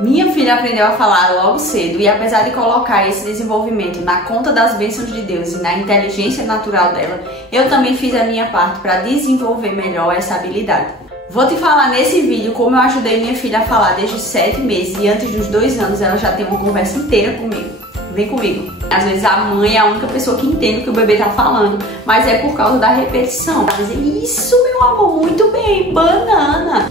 Minha filha aprendeu a falar logo cedo e apesar de colocar esse desenvolvimento na conta das bênçãos de Deus e na inteligência natural dela, eu também fiz a minha parte para desenvolver melhor essa habilidade. Vou te falar nesse vídeo como eu ajudei minha filha a falar desde os 7 meses e antes dos 2 anos ela já tem uma conversa inteira comigo. Vem comigo. Às vezes a mãe é a única pessoa que entende o que o bebê tá falando, mas é por causa da repetição. Ela diz, isso meu amor, muito bem, banana.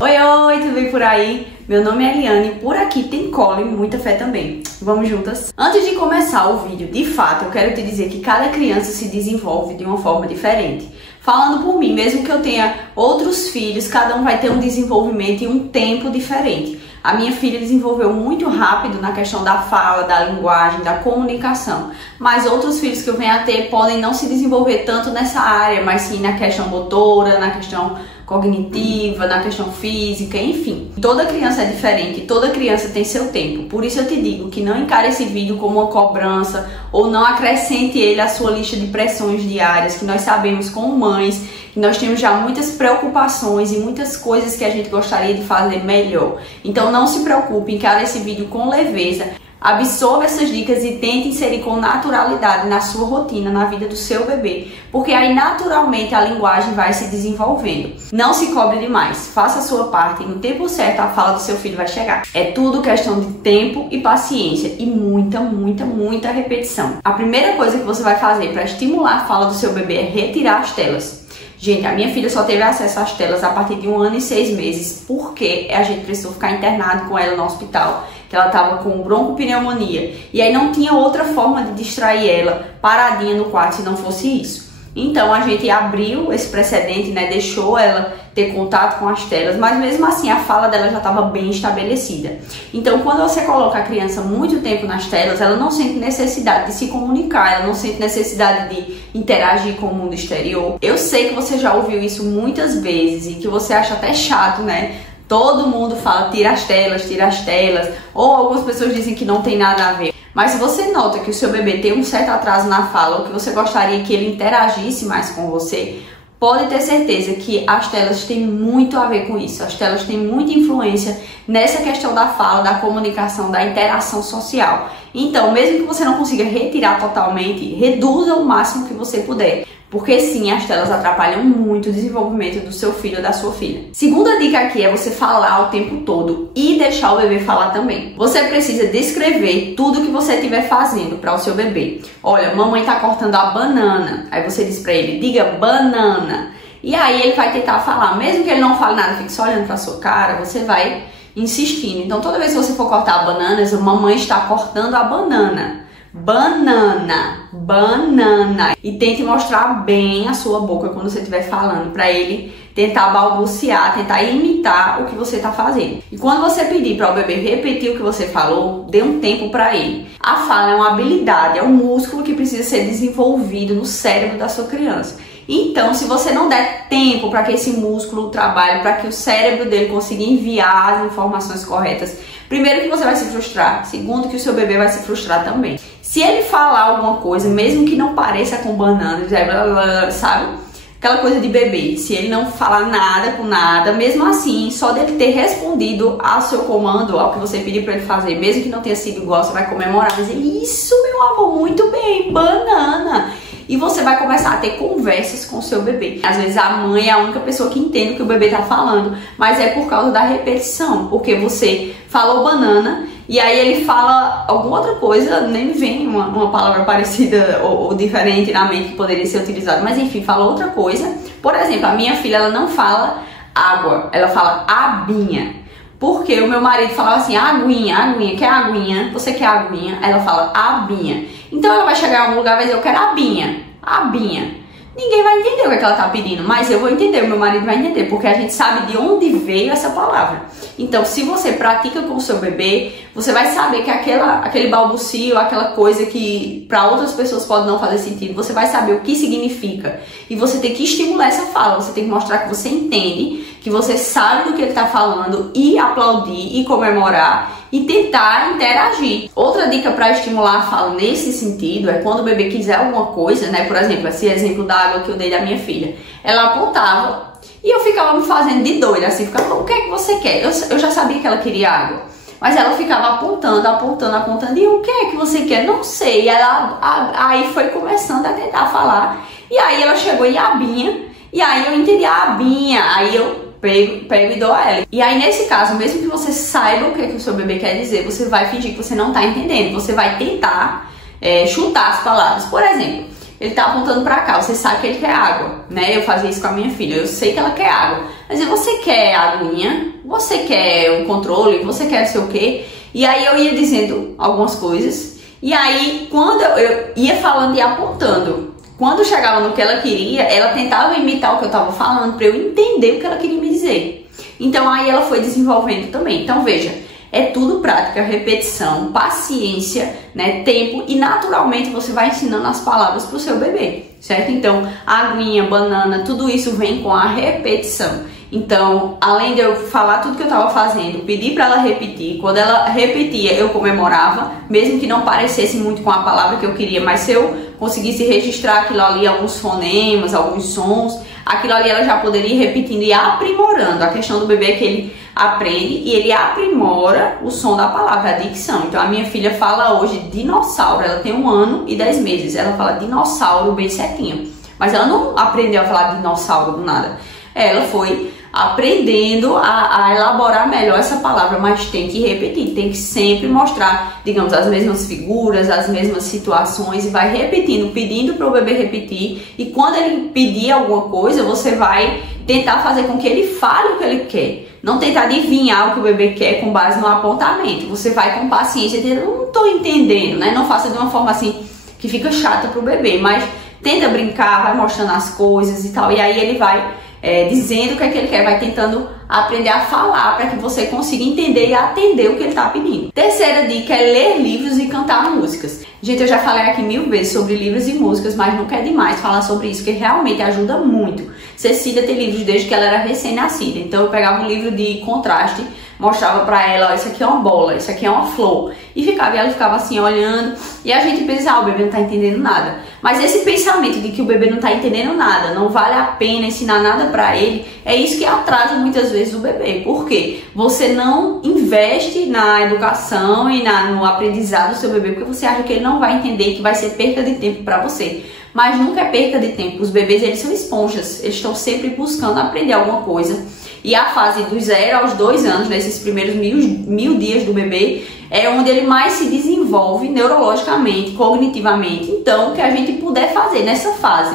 Oi, tudo bem por aí? Meu nome é Eliane, por aqui tem cola e muita fé também. Vamos juntas? Antes de começar o vídeo, de fato, eu quero te dizer que cada criança se desenvolve de uma forma diferente. Falando por mim, mesmo que eu tenha outros filhos, cada um vai ter um desenvolvimento em um tempo diferente. A minha filha desenvolveu muito rápido na questão da fala, da linguagem, da comunicação. Mas outros filhos que eu venho a ter podem não se desenvolver tanto nessa área, mas sim na questão motora, na questão cognitiva, na questão física, enfim. Toda criança é diferente, toda criança tem seu tempo. Por isso eu te digo que não encare esse vídeo como uma cobrança ou não acrescente ele à sua lista de pressões diárias, que nós sabemos como mães, que nós temos já muitas preocupações e muitas coisas que a gente gostaria de fazer melhor. Então não se preocupe, encare esse vídeo com leveza. Absorva essas dicas e tente inserir com naturalidade na sua rotina, na vida do seu bebê, porque aí naturalmente a linguagem vai se desenvolvendo. Não se cobre demais, faça a sua parte e no tempo certo a fala do seu filho vai chegar. É tudo questão de tempo e paciência e muita repetição. A primeira coisa que você vai fazer para estimular a fala do seu bebê é retirar as telas. Gente, a minha filha só teve acesso às telas a partir de 1 ano e 6 meses, porque a gente precisou ficar internado com ela no hospital, que ela estava com broncopneumonia. E aí não tinha outra forma de distrair ela paradinha no quarto se não fosse isso. Então a gente abriu esse precedente, né, deixou ela ter contato com as telas, mas mesmo assim a fala dela já estava bem estabelecida. Então quando você coloca a criança muito tempo nas telas, ela não sente necessidade de se comunicar, ela não sente necessidade de interagir com o mundo exterior. Eu sei que você já ouviu isso muitas vezes e que você acha até chato, né? Todo mundo fala tira as telas, ou algumas pessoas dizem que não tem nada a ver. Mas se você nota que o seu bebê tem um certo atraso na fala, ou que você gostaria que ele interagisse mais com você, pode ter certeza que as telas têm muito a ver com isso. As telas têm muita influência nessa questão da fala, da comunicação, da interação social. Então, mesmo que você não consiga retirar totalmente, reduza o máximo que você puder. Porque sim, as telas atrapalham muito o desenvolvimento do seu filho ou da sua filha. Segunda dica aqui é você falar o tempo todo e deixar o bebê falar também. Você precisa descrever tudo que você estiver fazendo para o seu bebê. Olha, mamãe tá cortando a banana. Aí você diz para ele, diga banana. E aí ele vai tentar falar. Mesmo que ele não fale nada, fique só olhando para sua cara, você vai insistindo. Então toda vez que você for cortar bananas, a mamãe está cortando a banana. Banana, banana. E tente mostrar bem a sua boca quando você estiver falando, para ele tentar balbuciar, tentar imitar o que você está fazendo. E quando você pedir para o bebê repetir o que você falou, dê um tempo para ele. A fala é uma habilidade, é um músculo que precisa ser desenvolvido no cérebro da sua criança. Então, se você não der tempo para que esse músculo trabalhe, para que o cérebro dele consiga enviar as informações corretas, primeiro que você vai se frustrar, segundo que o seu bebê vai se frustrar também. Se ele falar alguma coisa, mesmo que não pareça com banana, sabe? Aquela coisa de bebê, se ele não falar nada com nada, mesmo assim, só dele ter respondido ao seu comando, ao que você pediu para ele fazer, mesmo que não tenha sido igual, você vai comemorar, dizer, isso meu amor, muito bem, banana. E você vai começar a ter conversas com o seu bebê. Às vezes a mãe é a única pessoa que entende o que o bebê tá falando, mas é por causa da repetição, porque você falou banana e aí ele fala alguma outra coisa, nem vem uma palavra parecida ou diferente na mente que poderia ser utilizada, mas enfim, fala outra coisa. Por exemplo, a minha filha, ela não fala água, ela fala abinha. Porque o meu marido falava assim, aguinha, quer aguinha? Você quer aguinha? Ela fala abinha. Então ela vai chegar em algum lugar e vai dizer, eu quero abinha, abinha. Ninguém vai entender o que ela tá pedindo, mas eu vou entender, o meu marido vai entender, porque a gente sabe de onde veio essa palavra. Então, se você pratica com o seu bebê, você vai saber que aquele balbucio, aquela coisa que para outras pessoas pode não fazer sentido, você vai saber o que significa. E você tem que estimular essa fala, você tem que mostrar que você entende, que você sabe do que ele tá falando e aplaudir e comemorar e tentar interagir. Outra dica para estimular a fala nesse sentido é quando o bebê quiser alguma coisa, né? Por exemplo, esse exemplo da água que eu dei da minha filha. Ela apontava E eu ficava me fazendo de doida, assim, ficava, o que é que você quer? Eu já sabia que ela queria água, mas ela ficava apontando, e o que é que você quer? Não sei. E ela aí foi começando a tentar falar, e aí ela chegou em abinha, e aí eu entendi a abinha, aí eu pego e dou a ela. E aí nesse caso, mesmo que você saiba o que o seu bebê quer dizer, você vai fingir que você não tá entendendo, você vai tentar chutar as palavras. Por exemplo, ele tá apontando pra cá, você sabe que ele quer água, né? Eu fazia isso com a minha filha, eu sei que ela quer água, mas você quer aguinha? Você quer um controle? Você quer sei o quê? E aí eu ia dizendo algumas coisas, e aí quando eu ia falando e apontando, quando chegava no que ela queria, ela tentava imitar o que eu tava falando para eu entender o que ela queria me dizer. Então aí ela foi desenvolvendo também. Então veja, é tudo prática, repetição, paciência, né, tempo, e naturalmente você vai ensinando as palavras para o seu bebê, certo? Então, aguinha, banana, tudo isso vem com a repetição. Então, além de eu falar tudo que eu estava fazendo, pedir para ela repetir, quando ela repetia, eu comemorava, mesmo que não parecesse muito com a palavra que eu queria, mas se eu conseguisse registrar aquilo ali, alguns fonemas, alguns sons, aquilo ali ela já poderia ir repetindo e aprimorando. A questão do bebê é que ele aprende e ele aprimora o som da palavra, a dicção. Então, a minha filha fala hoje dinossauro, ela tem 1 ano e 10 meses, ela fala dinossauro bem certinho, mas ela não aprendeu a falar dinossauro do nada. Ela foi aprendendo a elaborar melhor essa palavra, mas tem que repetir, tem que sempre mostrar, digamos, as mesmas figuras, as mesmas situações, e vai repetindo, pedindo para o bebê repetir, e quando ele pedir alguma coisa, você vai tentar fazer com que ele fale o que ele quer, não tentar adivinhar o que o bebê quer com base no apontamento. Você vai com paciência, dizendo, não estou entendendo, né? Não faça de uma forma assim que fica chata para o bebê, mas tenta brincar, vai mostrando as coisas e tal, e aí ele vai dizendo o que é que ele quer, vai tentando aprender a falar para que você consiga entender e atender o que ele está pedindo. Terceira dica é ler livros e cantar músicas. Gente, eu já falei aqui 1000 vezes sobre livros e músicas, mas nunca é demais falar sobre isso, que realmente ajuda muito. Cecília tem livros desde que ela era recém-nascida, então eu pegava um livro de contraste, mostrava pra ela, ó, isso aqui é uma bola, isso aqui é uma flor, e ela ficava assim olhando, e a gente pensa, o bebê não tá entendendo nada. Mas esse pensamento de que o bebê não tá entendendo nada, não vale a pena ensinar nada pra ele, é isso que atrasa muitas vezes o bebê. Por quê? Você não investe na educação e no aprendizado do seu bebê, porque você acha que ele não vai entender, que vai ser perda de tempo pra você. Mas nunca é perda de tempo. Os bebês, eles são esponjas, eles estão sempre buscando aprender alguma coisa. E a fase dos 0 aos 2 anos, nesses primeiros 1000 dias do bebê, é onde ele mais se desenvolve neurologicamente, cognitivamente. Então, o que a gente puder fazer nessa fase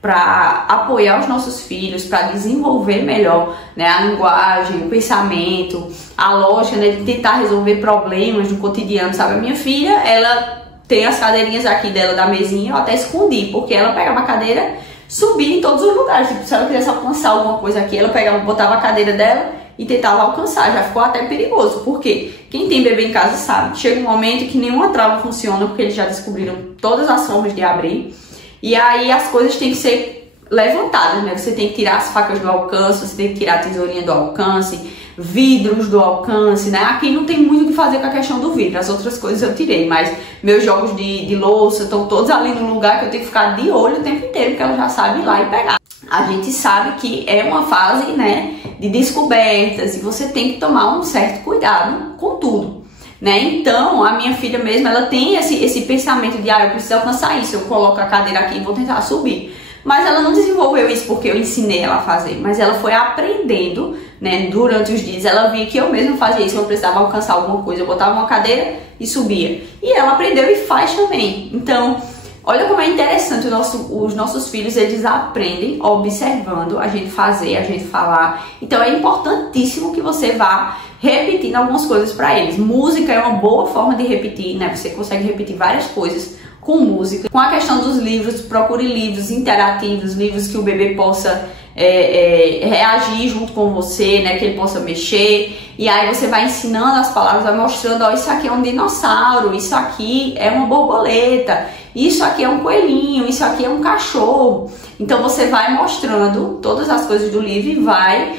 para apoiar os nossos filhos, para desenvolver melhor, né, a linguagem, o pensamento, a lógica, né, de tentar resolver problemas do cotidiano, sabe? A minha filha, ela tem as cadeirinhas aqui dela da mesinha, eu até escondi, porque ela pegava a cadeira, subia em todos os lugares. Tipo, se ela quisesse alcançar alguma coisa aqui, ela pegava, botava a cadeira dela e tentava alcançar. Já ficou até perigoso, porque quem tem bebê em casa sabe, chega um momento que nenhuma trava funciona, porque eles já descobriram todas as formas de abrir, e aí as coisas têm que ser levantadas, né? Você tem que tirar as facas do alcance, você tem que tirar a tesourinha do alcance, vidros do alcance, né? Aqui não tem muito o que fazer com a questão do vidro, as outras coisas eu tirei, mas meus jogos de louça estão todos ali no lugar que eu tenho que ficar de olho o tempo inteiro, porque ela já sabe ir lá e pegar. A gente sabe que é uma fase, né, de descobertas, e você tem que tomar um certo cuidado com tudo, né? Então, a minha filha mesmo, ela tem esse pensamento de, eu preciso alcançar isso, eu coloco a cadeira aqui e vou tentar subir. Mas ela não desenvolveu isso porque eu ensinei ela a fazer, mas ela foi aprendendo, né, durante os dias. Ela via que eu mesma fazia isso, eu precisava alcançar alguma coisa, eu botava uma cadeira e subia. E ela aprendeu e faz também. Então, olha como é interessante, os nossos filhos, eles aprendem observando a gente fazer, a gente falar. Então é importantíssimo que você vá repetindo algumas coisas para eles. Música é uma boa forma de repetir, né? Você consegue repetir várias coisas com música. Com a questão dos livros, procure livros interativos, livros que o bebê possa reagir junto com você, né, que ele possa mexer, e aí você vai ensinando as palavras, vai mostrando, ó, isso aqui é um dinossauro, isso aqui é uma borboleta, isso aqui é um coelhinho, isso aqui é um cachorro. Então você vai mostrando todas as coisas do livro e vai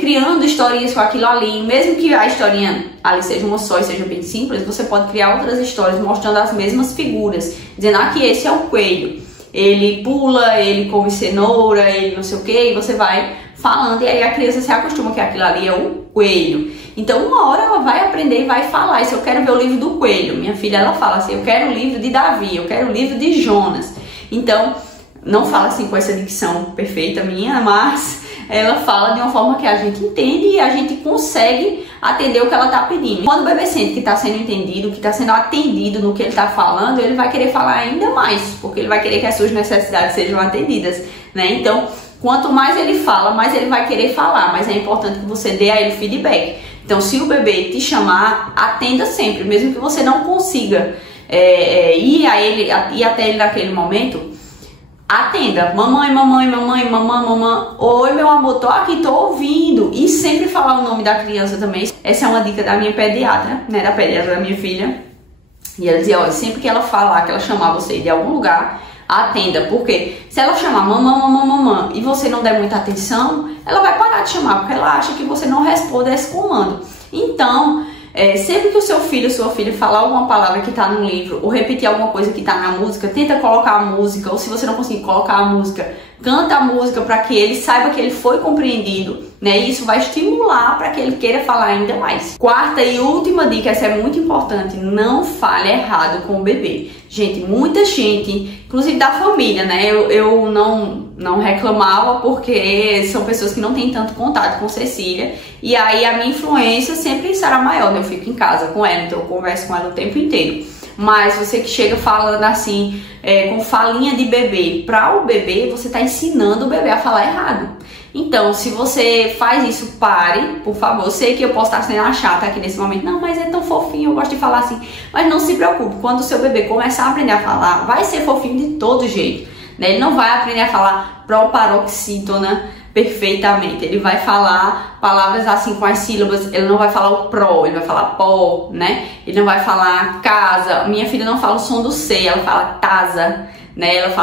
criando historinhas com aquilo ali, mesmo que a historinha ali seja uma só e seja bem simples, você pode criar outras histórias mostrando as mesmas figuras, dizendo, que esse é o coelho, ele pula, ele come cenoura, ele não sei o que, e você vai falando, e aí a criança se acostuma que aquilo ali é o coelho. Então uma hora ela vai aprender e vai falar. E se eu quero ver o livro do coelho, minha filha, ela fala assim, eu quero o livro de Davi, eu quero o livro de Jonas. Então, não fala assim com essa dicção perfeita minha, mas ela fala de uma forma que a gente entende e a gente consegue atender o que ela está pedindo. Quando o bebê sente que está sendo entendido, que está sendo atendido no que ele está falando, ele vai querer falar ainda mais, porque ele vai querer que as suas necessidades sejam atendidas, né? Então, quanto mais ele fala, mais ele vai querer falar, mas é importante que você dê a ele feedback. Então, se o bebê te chamar, atenda sempre, mesmo que você não consiga ir até ele naquele momento. Atenda, mamãe, mamãe, mamãe, mamãe, mamãe, oi meu amor, tô aqui, tô ouvindo. E sempre falar o nome da criança também. Essa é uma dica da minha pediatra, né, da pediatra da minha filha. E ela dizia, olha, sempre que ela falar, que ela chamar você de algum lugar, atenda, porque se ela chamar mamãe, mamãe, mamãe e você não der muita atenção, ela vai parar de chamar, porque ela acha que você não responde a esse comando. Então, sempre que o seu filho ou sua filha falar alguma palavra que está no livro ou repetir alguma coisa que está na música, tenta colocar a música, ou se você não conseguir colocar a música, canta a música para que ele saiba que ele foi compreendido, né? E isso vai estimular para que ele queira falar ainda mais. Quarta e última dica, essa é muito importante, não fale errado com o bebê. Gente, muita gente, inclusive da família, né? Eu não reclamava porque são pessoas que não têm tanto contato com Cecília. E aí a minha influência sempre será maior, né? Eu fico em casa com ela, então eu converso com ela o tempo inteiro. Mas você que chega falando assim, com falinha de bebê para o bebê, você está ensinando o bebê a falar errado. Então, se você faz isso, pare, por favor. Eu sei que eu posso estar sendo a chata aqui nesse momento. Não, mas é tão fofinho, eu gosto de falar assim. Mas não se preocupe, quando o seu bebê começar a aprender a falar, vai ser fofinho de todo jeito, né? Ele não vai aprender a falar proparoxítona perfeitamente. Ele vai falar palavras assim com as sílabas, ele não vai falar o pro, ele vai falar pó, né? Ele não vai falar casa. Minha filha não fala o som do C, ela fala tasa, né? Ela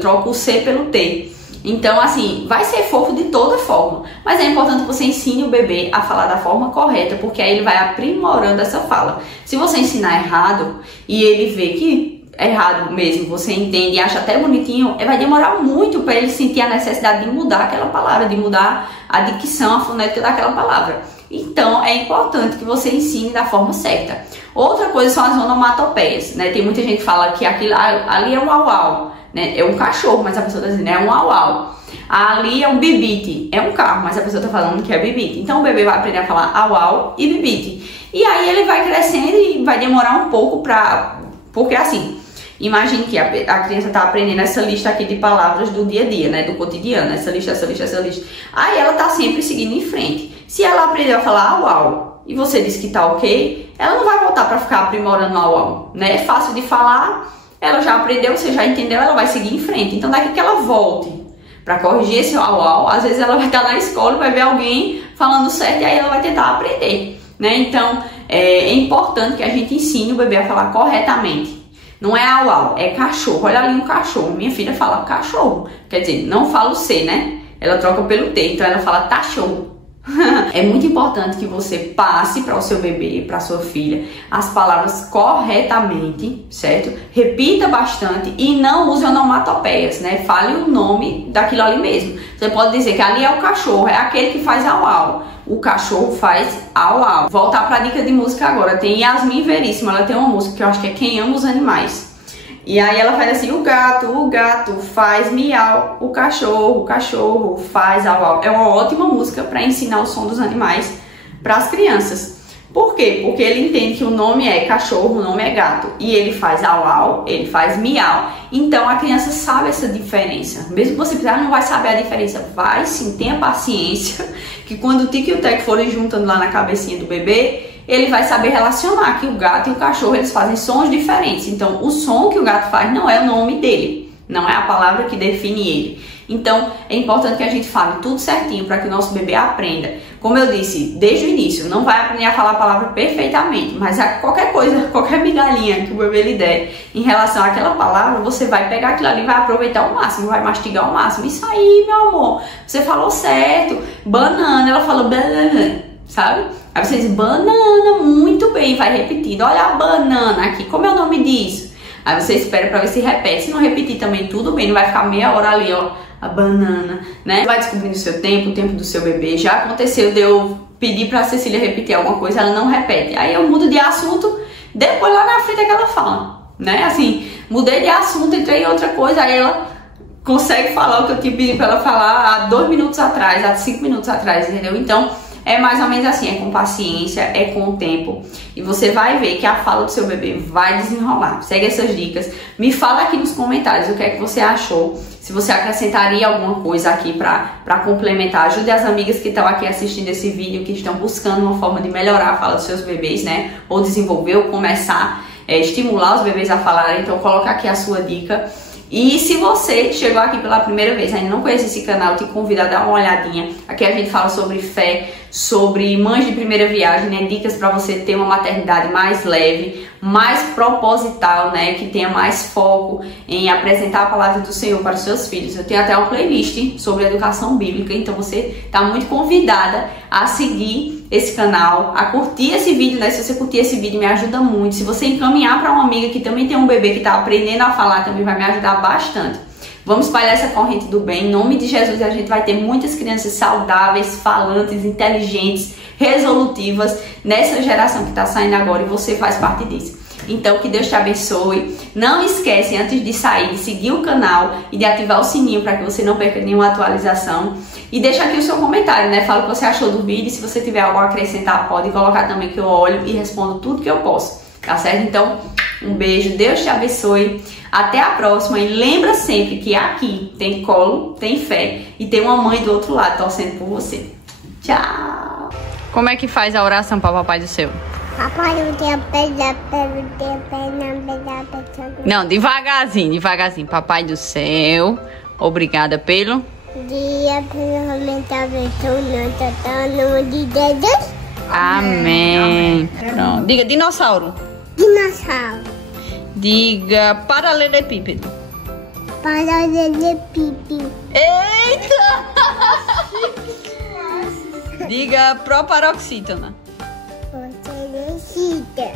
troca o C pelo T. Então, assim, vai ser fofo de toda forma, mas é importante que você ensine o bebê a falar da forma correta, porque aí ele vai aprimorando essa fala. Se você ensinar errado e ele vê que é errado mesmo, você entende e acha até bonitinho, vai demorar muito para ele sentir a necessidade de mudar aquela palavra, de mudar a dicção, a fonética daquela palavra. Então, é importante que você ensine da forma certa. Outra coisa são as onomatopeias, né? Tem muita gente que fala que aquilo ali é um au-au, né? É um cachorro, mas a pessoa está dizendo é um au-au. Ali é um bibite, é um carro, mas a pessoa está falando que é bibite. Então, o bebê vai aprender a falar au-au e bibite. E aí ele vai crescendo e vai demorar um pouco porque assim, imagine que a criança está aprendendo essa lista aqui de palavras do dia a dia, né? Do cotidiano, essa lista. Aí ela está sempre seguindo em frente. Se ela aprendeu a falar au-au e você disse que tá ok, ela não vai voltar para ficar aprimorando au-au, né? É fácil de falar, ela já aprendeu, você já entendeu, ela vai seguir em frente. Então daqui que ela volte para corrigir esse au-au, às vezes ela vai estar na escola e vai ver alguém falando certo e aí ela vai tentar aprender, né? Então é importante que a gente ensine o bebê a falar corretamente. Não é au-au, é cachorro. Olha ali um cachorro. Minha filha fala cachorro. Quer dizer, não fala o C, né? Ela troca pelo T, então ela fala cachorro. É muito importante que você passe para o seu bebê, para sua filha, as palavras corretamente, certo? Repita bastante e não use onomatopeias, né? Fale o nome daquilo ali mesmo. Você pode dizer que ali é o cachorro, é aquele que faz au-au. O cachorro faz au-au. Voltar para a dica de música agora. Tem Yasmin Veríssimo, ela tem uma música que eu acho que é Quem Ama os Animais. E aí ela faz assim, o gato faz miau, o cachorro faz au-au. É uma ótima música para ensinar o som dos animais para as crianças. Por quê? Porque ele entende que o nome é cachorro, o nome é gato. E ele faz au-au, ele faz miau. Então a criança sabe essa diferença. Mesmo que você pensar, não vai saber a diferença. Vai sim, tenha paciência. Que quando o tic e o tac forem juntando lá na cabecinha do bebê, ele vai saber relacionar que o gato e o cachorro, eles fazem sons diferentes. Então, o som que o gato faz não é o nome dele, não é a palavra que define ele. Então, é importante que a gente fale tudo certinho para que o nosso bebê aprenda. Como eu disse, desde o início, não vai aprender a falar a palavra perfeitamente, mas qualquer coisa, qualquer migalhinha que o bebê lhe der em relação àquela palavra, você vai pegar aquilo ali e vai aproveitar ao máximo, vai mastigar ao máximo. Isso aí, meu amor, você falou certo. Banana, ela falou banana, sabe? Aí você diz banana, muito bem, vai repetindo. Olha a banana aqui, como é o nome disso? Aí você espera para ver se repete. Se não repetir também, tudo bem, não vai ficar meia hora ali, ó, a banana, né? Vai descobrindo o seu tempo, o tempo do seu bebê. Já aconteceu de eu pedir pra Cecília repetir alguma coisa, ela não repete. Aí eu mudo de assunto, depois lá na frente é que ela fala, né? Assim, mudei de assunto, entrei em outra coisa, aí ela consegue falar o que eu tinha pedido pra ela falar há 2 minutos atrás, há 5 minutos atrás, entendeu? Então, é mais ou menos assim, é com paciência, é com o tempo. E você vai ver que a fala do seu bebê vai desenrolar. Segue essas dicas. Me fala aqui nos comentários o que é que você achou. Se você acrescentaria alguma coisa aqui pra complementar. Ajude as amigas que estão aqui assistindo esse vídeo, que estão buscando uma forma de melhorar a fala dos seus bebês, né? Ou desenvolver, ou começar, estimular os bebês a falarem. Então coloca aqui a sua dica. E se você chegou aqui pela primeira vez, ainda não conhece esse canal, te convido a dar uma olhadinha. Aqui a gente fala sobre fé, sobre mães de primeira viagem, né? Dicas para você ter uma maternidade mais leve, mais proposital, né? Que tenha mais foco em apresentar a palavra do Senhor para os seus filhos. Eu tenho até uma playlist sobre educação bíblica, então você está muito convidada a seguir esse canal, a curtir esse vídeo, né? Se você curtir esse vídeo, me ajuda muito. Se você encaminhar para uma amiga que também tem um bebê que está aprendendo a falar, também vai me ajudar bastante. Vamos espalhar essa corrente do bem. Em nome de Jesus, a gente vai ter muitas crianças saudáveis, falantes, inteligentes, resolutivas nessa geração que está saindo agora, e você faz parte disso. Então, que Deus te abençoe. Não esquece, antes de sair, de seguir o canal e de ativar o sininho para que você não perca nenhuma atualização. E deixa aqui o seu comentário, né? Fala o que você achou do vídeo. Se você tiver algo a acrescentar, pode colocar também, que eu olho e respondo tudo que eu posso. Tá certo? Então, um beijo. Deus te abençoe. Até a próxima. E lembra sempre que aqui tem colo, tem fé e tem uma mãe do outro lado torcendo por você. Tchau! Como é que faz a oração para o Papai do Céu? Não, devagarzinho, devagarzinho. Papai do Céu, obrigada pelo dia, pelo nome de Jesus. Amém. Pronto. Diga dinossauro. Dinossauro. Diga paralelepípedo. Paralelepípedo. Eita! Diga proparoxítona. Você necessita.